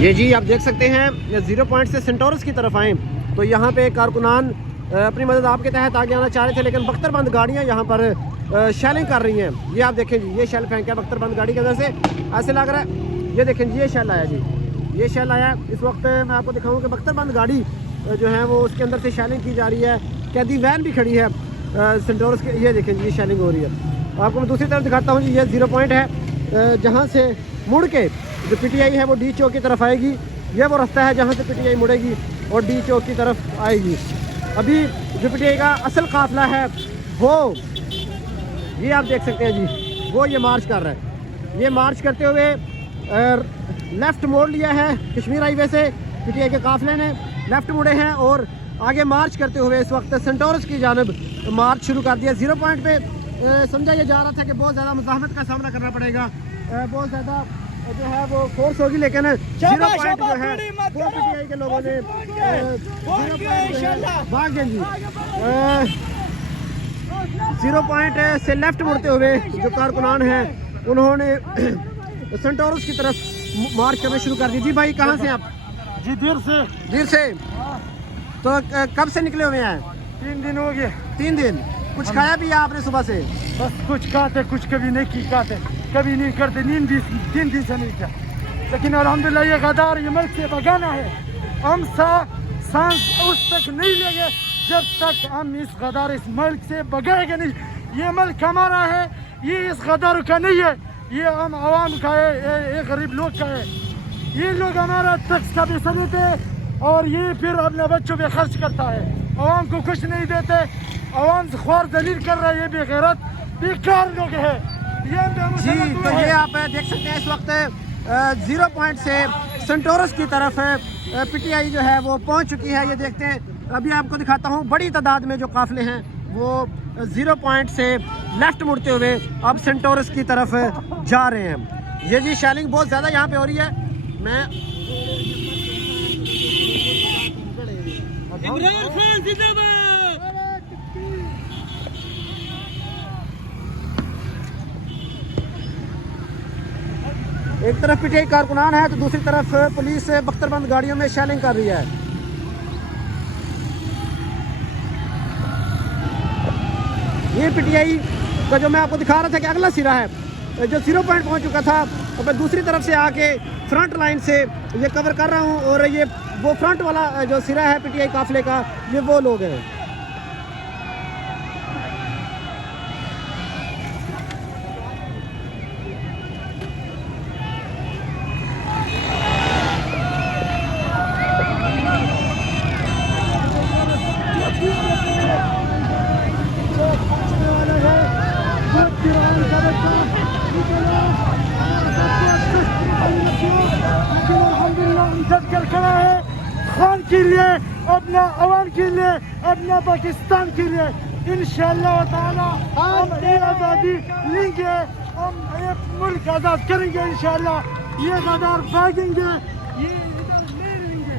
ये जी आप देख सकते हैं, ये 0 पॉइंट से सेंटोरस की तरफ आएँ तो यहाँ पे कारकुनान अपनी मदद आपके तहत आगे आना चाह रहे थे, लेकिन बख्तरबंद गाड़ियाँ यहाँ पर शेलिंग कर रही हैं। ये आप देखें जी, ये शेल फेंका बख्तरबंद गाड़ी के अंदर से, ऐसे लग रहा है। ये देखें जी, ये शेल आया जी, ये शेल आया। इस वक्त मैं आपको दिखाऊँ कि बख्तरबंद गाड़ी जो है वो उसके अंदर से शेलिंग की जा रही है। कैदी वैन भी खड़ी है सेंटोरस के। ये देखें जी, ये शेलिंग हो रही है। आपको मैं दूसरी तरफ दिखाता हूँ जी, ये 0 पॉइंट है जहाँ से मुड़ के जो पीटीआई है वो डी चौक की तरफ आएगी। ये वो रास्ता है जहाँ से पीटीआई मुड़ेगी और डी चौक की तरफ आएगी। अभी जो पीटीआई का असल काफिला है वो ये आप देख सकते हैं जी, वो ये मार्च कर रहा है। ये मार्च करते हुए लेफ़्ट मोड़ लिया है कश्मीर हाईवे से। पीटीआई के काफिले ने लेफ़्ट मुड़े हैं और आगे मार्च करते हुए इस वक्त सेंटोरस की जानब मार्च शुरू कर दिया। 0 पॉइंट पे समझा ये जा रहा था कि बहुत ज़्यादा मुज़ाहमत का सामना करना पड़ेगा, बहुत ज़्यादा जो है वो फोर्स होगी, लेकिन 0 पॉइंट जो है वो पीटीआई के लोगों ने भाग गए जी। 0 पॉइंट से लेफ्ट मुड़ते हुए जो कारकुनान हैं उन्होंने सेंटोरस की तरफ मार्च करना शुरू कर दी। जी भाई, कहाँ से आप? जी दीर से। तो कब से निकले हुए हैं? 3 दिन हो गए। 3 दिन। कुछ खाया पिया आपने सुबह से? बस कुछ खाते, कुछ कभी नहीं की खाते, कभी नहीं करते। नींद भी 3 दिन से नहीं किया, लेकिन अल्हम्दुलिल्लाह ये गद्दार ये मुल्क से भगाना है। हम सांस उस तक नहीं लेंगे जब तक हम इस गद्दार इस मुल्क से भगाएंगे नहीं। ये मुल्क हमारा है, ये इस गद्दार का नहीं है, ये हम आवाम का है, ये गरीब लोग का है। ये लोग हमारा टैक्स का पैसा लेते हैं और ये फिर अपने बच्चों पे खर्च करता है, आवाम को कुछ नहीं देते, आवाम से ख्वार दलील कर रहा है। ये बेगैरत बेकार लोग है जी। तो ये आप देख सकते हैं इस वक्त 0 पॉइंट से सेंटोरस की तरफ पीटीआई जो है वो पहुंच चुकी है। ये देखते हैं, अभी आपको दिखाता हूं बड़ी तादाद में जो काफिले हैं वो 0 पॉइंट से लेफ्ट मुड़ते हुए अब सेंटोरस की तरफ जा रहे हैं। ये जी शेलिंग बहुत ज़्यादा यहाँ पे हो रही है। मैं एक तरफ पीटीआई कारकुनान है तो दूसरी तरफ पुलिस बख्तरबंद गाड़ियों में शेलिंग कर रही है। ये पीटीआई का जो मैं आपको दिखा रहा था कि अगला सिरा है जो 0 पॉइंट पहुंच चुका था, और मैं दूसरी तरफ से आके फ्रंट लाइन से ये कवर कर रहा हूं। और ये वो फ्रंट वाला जो सिरा है पीटीआई काफिले का, ये वो लोग हैं। खड़ा है खान के लिए, अपना अवाम के लिए, अपना पाकिस्तान के लिए। इंशाअल्लाह ताला हम ये आज़ादी लेंगे, हम ये मुल्क आज़ाद करेंगे इंशाअल्लाह। ये गद्दार भागेंगे, ये इधर नहीं रहेंगे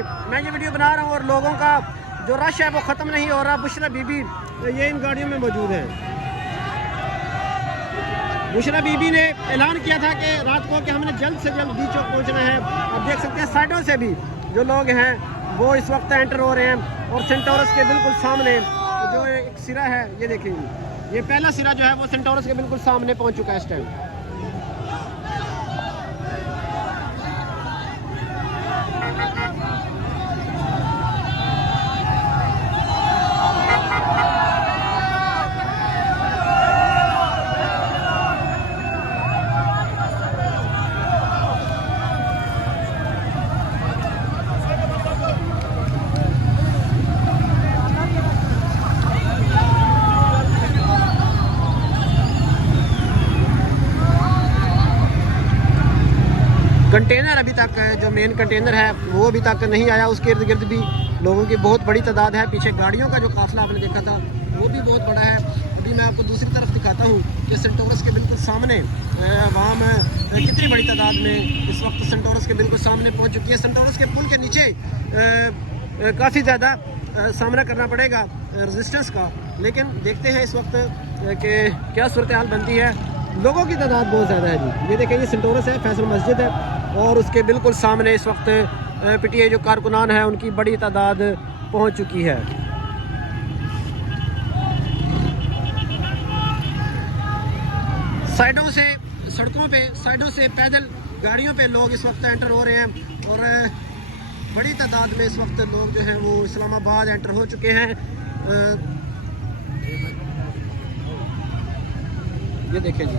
मैं ये वीडियो बना रहा हूँ और लोगों का जो रश है वो ख़त्म नहीं हो रहा। बुशरा बीबी ये इन गाड़ियों में मौजूद हैं। बुशरा बीबी ने ऐलान किया था कि रात को कि हमने जल्द से जल्द डी चौक पहुँचना है। अब देख सकते हैं साइडों से भी जो लोग हैं वो इस वक्त एंटर हो रहे हैं और सेंटोरस के बिल्कुल सामने जो एक सिरा है, ये देखिए, ये पहला सिरा जो है वो सेंटोरस के बिल्कुल सामने पहुँच चुका है इस टाइम। कंटेनर अभी तक जो मेन कंटेनर है वो अभी तक नहीं आया। उसके इर्द गिर्द भी लोगों की बहुत बड़ी तादाद है। पीछे गाड़ियों का जो काफिला आपने देखा था वो भी बहुत बड़ा है। अभी मैं आपको दूसरी तरफ दिखाता हूँ कि सेंटोरस के बिल्कुल सामने आवाम कितनी बड़ी तादाद में इस वक्त सेंटोरस के बिल्कुल सामने पहुँच चुकी है। सेंटोरस के पुल के नीचे काफ़ी ज़्यादा सामना करना पड़ेगा रेजिस्टेंस का, लेकिन देखते हैं इस वक्त कि क्या सूरत हाल बनती है। लोगों की तादाद बहुत ज़्यादा है जी। ये देखें, ये सेंटोरस है, फैसल मस्जिद है और उसके बिल्कुल सामने इस वक्त पीटीआई जो कारकुनान है उनकी बड़ी तादाद पहुंच चुकी है। साइडों से, सड़कों पे, साइडों से पैदल गाड़ियों पे लोग इस वक्त एंटर हो रहे हैं और बड़ी तादाद में इस वक्त लोग जो हैं वो इस्लामाबाद एंटर हो चुके हैं। ये देखें जी।